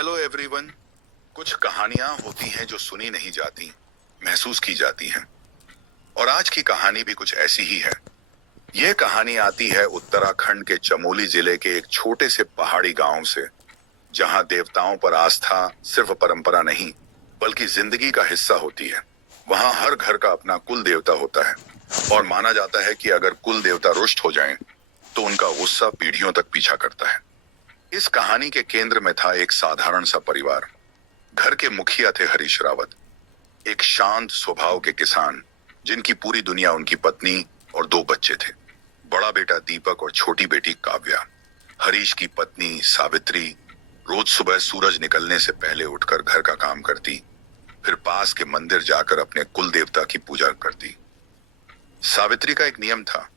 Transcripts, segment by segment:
Hello everyone. कुछ कहानियां होती हैं जो सुनी नहीं जाती, महसूस की जाती हैं। और आज की कहानी भी कुछ ऐसी ही है। यह कहानी आती है उत्तराखंड के चमोली जिले के एक छोटे से पहाड़ी गांव से, जहां देवताओं पर आस्था सिर्फ परंपरा नहीं बल्कि जिंदगी का हिस्सा होती है। वहां हर घर का अपना कुल देवता होता है और माना जाता है कि अगर कुल देवता रुष्ट हो जाएं, तो उनका गुस्सा पीढ़ियों तक पीछा करता है। इस कहानी के केंद्र में था एक साधारण सा परिवार। घर के मुखिया थे हरीश रावत, एक शांत स्वभाव के किसान जिनकी पूरी दुनिया उनकी पत्नी और दो बच्चे थे, बड़ा बेटा दीपक और छोटी बेटी काव्या। हरीश की पत्नी सावित्री रोज सुबह सूरज निकलने से पहले उठकर घर का काम करती, फिर पास के मंदिर जाकर अपने कुल देवता की पूजा करती। सावित्री का एक नियम था,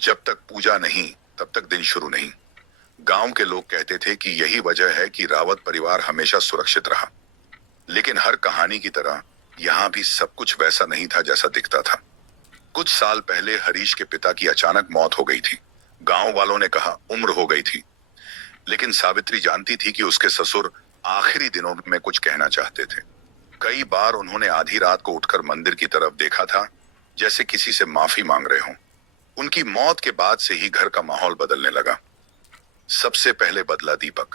जब तक पूजा नहीं तब तक दिन शुरू नहीं। गांव के लोग कहते थे कि यही वजह है कि रावत परिवार हमेशा सुरक्षित रहा। लेकिन हर कहानी की तरह यहाँ भी सब कुछ वैसा नहीं था जैसा दिखता था। कुछ साल पहले हरीश के पिता की अचानक मौत हो गई थी। गांव वालों ने कहा उम्र हो गई थी, लेकिन सावित्री जानती थी कि उसके ससुर आखिरी दिनों में कुछ कहना चाहते थे। कई बार उन्होंने आधी रात को उठकर मंदिर की तरफ देखा था, जैसे किसी से माफी मांग रहे हों। उनकी मौत के बाद से ही घर का माहौल बदलने लगा। सबसे पहले बदला दीपक।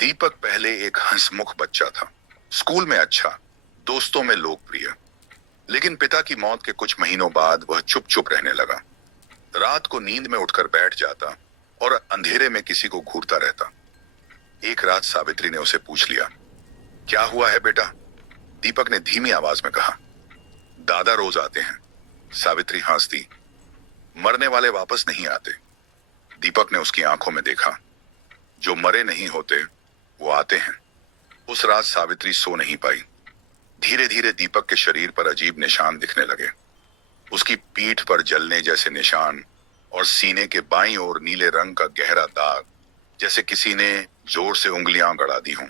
दीपक पहले एक हंसमुख बच्चा था, स्कूल में अच्छा, दोस्तों में लोकप्रिय। लेकिन पिता की मौत के कुछ महीनों बाद वह चुप चुप रहने लगा। रात को नींद में उठकर बैठ जाता और अंधेरे में किसी को घूरता रहता। एक रात सावित्री ने उसे पूछ लिया, क्या हुआ है बेटा? दीपक ने धीमी आवाज में कहा, दादा रोज आते हैं। सावित्री हंस दी, मरने वाले वापस नहीं आते। दीपक ने उसकी आंखों में देखा, जो मरे नहीं होते वो आते हैं। उस रात सावित्री सो नहीं पाई। धीरे धीरे दीपक के शरीर पर अजीब निशान दिखने लगे। उसकी पीठ पर जलने जैसे निशान और सीने के बाईं ओर नीले रंग का गहरा दाग, जैसे किसी ने जोर से उंगलियां गड़ा दी हों।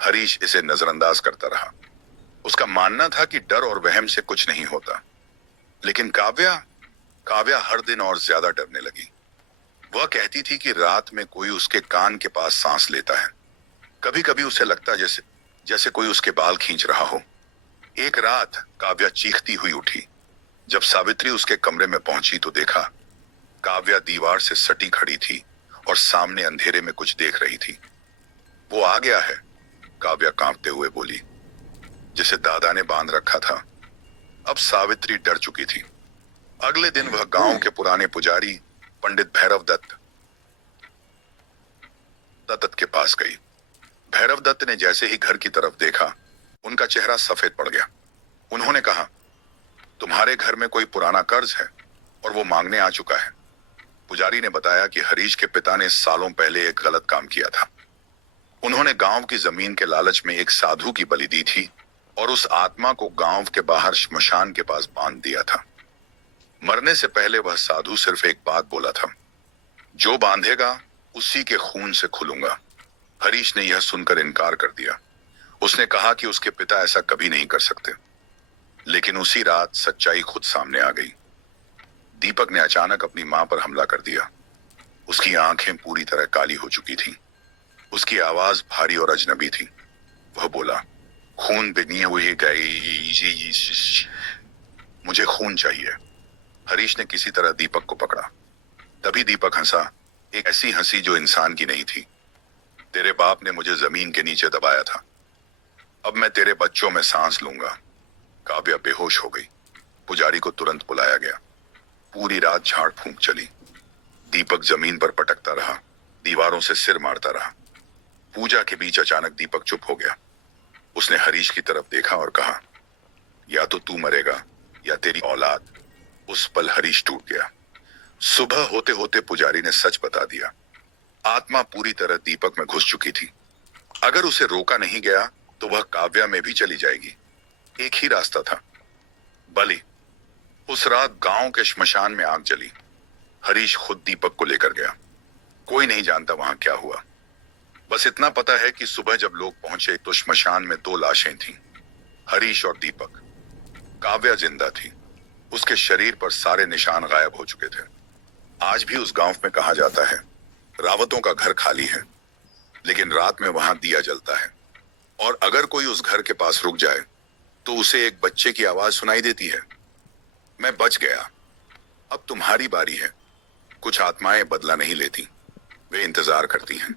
हरीश इसे नजरअंदाज करता रहा। उसका मानना था कि डर और वहम से कुछ नहीं होता। लेकिन काव्या काव्या हर दिन और ज्यादा डरने लगी। वह कहती थी कि रात में कोई उसके कान के पास सांस लेता है। कभी कभी उसे लगता जैसे जैसे कोई उसके बाल खींच रहा हो। एक रात काव्या चीखती हुई उठी। जब सावित्री उसके कमरे में पहुंची तो देखा, काव्या दीवार से सटी खड़ी थी और सामने अंधेरे में कुछ देख रही थी। वो आ गया है, काव्या कांपते हुए बोली, जिसे दादा ने बांध रखा था। अब सावित्री डर चुकी थी। अगले दिन वह गांव के पुराने पुजारी पंडित भैरव दत्त के पास गई। भैरव दत्त ने जैसे ही घर की तरफ देखा, उनका चेहरा सफेद पड़ गया। उन्होंने कहा, तुम्हारे घर में कोई पुराना कर्ज है और वो मांगने आ चुका है। पुजारी ने बताया कि हरीश के पिता ने सालों पहले एक गलत काम किया था। उन्होंने गांव की जमीन के लालच में एक साधु की बलि दी थी और उस आत्मा को गांव के बाहर श्मशान के पास बांध दिया था। मरने से पहले वह साधु सिर्फ एक बात बोला था, जो बांधेगा उसी के खून से खुलूंगा। हरीश ने यह सुनकर इनकार कर दिया। उसने कहा कि उसके पिता ऐसा कभी नहीं कर सकते। लेकिन उसी रात सच्चाई खुद सामने आ गई। दीपक ने अचानक अपनी मां पर हमला कर दिया। उसकी आंखें पूरी तरह काली हो चुकी थीं। उसकी आवाज भारी और अजनबी थी। वह बोला, खून बिनी हुई गई, मुझे खून चाहिए। हरीश ने किसी तरह दीपक को पकड़ा। तभी दीपक हंसा, एक ऐसी हंसी जो इंसान की नहीं थी। तेरे बाप ने मुझे जमीन के नीचे दबाया था, अब मैं तेरे बच्चों में सांस लूंगा। काव्या बेहोश हो गई। पुजारी को तुरंत बुलाया गया। पूरी रात झाड़ फूंक चली। दीपक जमीन पर पटकता रहा, दीवारों से सिर मारता रहा। पूजा के बीच अचानक दीपक चुप हो गया। उसने हरीश की तरफ देखा और कहा, या तो तू मरेगा या तेरी औलाद। उस पल हरीश टूट गया। सुबह होते होते पुजारी ने सच बता दिया। आत्मा पूरी तरह दीपक में घुस चुकी थी। अगर उसे रोका नहीं गया तो वह काव्या में भी चली जाएगी। एक ही रास्ता था, बलि। उस रात गांव के श्मशान में आग जली। हरीश खुद दीपक को लेकर गया। कोई नहीं जानता वहां क्या हुआ। बस इतना पता है कि सुबह जब लोग पहुंचे तो श्मशान में दो लाशें थीं, हरीश और दीपक। काव्या जिंदा थी। उसके शरीर पर सारे निशान गायब हो चुके थे। आज भी उस गांव में कहा जाता है, रावतों का घर खाली है। लेकिन रात में वहां दिया जलता है, और अगर कोई उस घर के पास रुक जाए तो उसे एक बच्चे की आवाज सुनाई देती है, मैं बच गया, अब तुम्हारी बारी है। कुछ आत्माएं बदला नहीं लेती, वे इंतजार करती हैं।